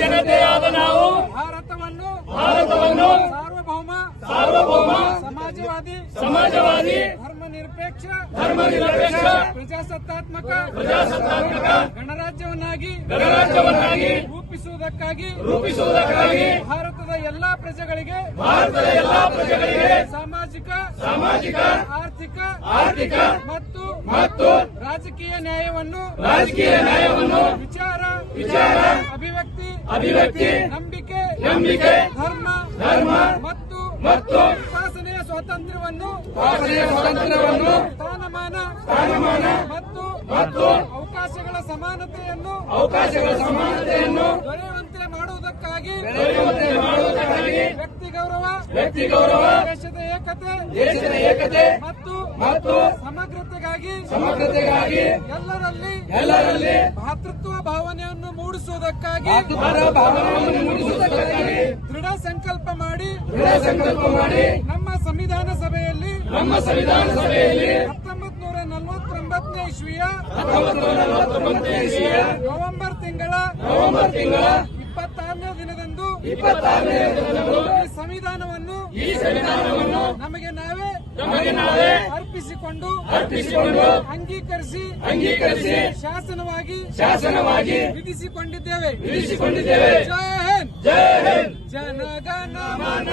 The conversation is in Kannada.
ಜನತೆಯಾದ ನಾವು ಭಾರತವನ್ನು ಸಾರ್ವಭೌಮ ಸಮಾಜವಾದಿ ಧರ್ಮನಿರಪೇಕ್ಷ ಪ್ರಜಾಸತ್ತಾತ್ಮಕ ಗಣರಾಜ್ಯವನ್ನಾಗಿ ರೂಪಿಸುವುದಕ್ಕಾಗಿ ಭಾರತದ ಎಲ್ಲಾ ಪ್ರಜೆಗಳಿಗೆ ಸಾಮಾಜಿಕ ಆರ್ಥಿಕ ಮತ್ತು ರಾಜಕೀಯ ನ್ಯಾಯವನ್ನು ವಿಚಾರ ಅಭಿವ್ಯಕ್ತಿ ನಂಬಿಕೆ ಧರ್ಮ ಮತ್ತು ಉಪಾಸನೆಯ ಸ್ವಾತಂತ್ರ್ಯವನ್ನು ಸ್ಥಾನಮಾನ ಮತ್ತು ಅವಕಾಶಗಳ ಸಮಾನತೆಯನ್ನು ದೊರೆಯುವಂತೆ ಮಾಡುವುದಕ್ಕಾಗಿ ವ್ಯಕ್ತಿ ಗೌರವ ದೇಶದ ಏಕತೆ ಮತ್ತು ಸಮಗ್ರತೆಗಾಗಿ ಎಲ್ಲರಲ್ಲಿ ಭಾತೃತ್ವ ಭಾವನೆಯನ್ನು ಮೂಡಿಸುವುದಕ್ಕಾಗಿ ದೃಢ ಸಂಕಲ್ಪ ಮಾಡಿ ನಮ್ಮ ಸಂವಿಧಾನ ಸಭೆಯಲ್ಲಿ 1949ನೇ ಇಸ್ವಿಯ ನವೆಂಬರ್ ತಿಂಗಳ 26ನೇ ದಿನದಂದು ಈ ಸಂವಿಧಾನವನ್ನು ನಮಗೆ ನಾವೇ ಅರ್ಪಿಸಿಕೊಂಡು ಅಂಗೀಕರಿಸಿ ಶಾಸನವಾಗಿ ವಿಧಿಸಿಕೊಂಡಿದ್ದೇವೆ. ಜೈ ಹಿಂದ್. ಜನಗಣ ಮನ.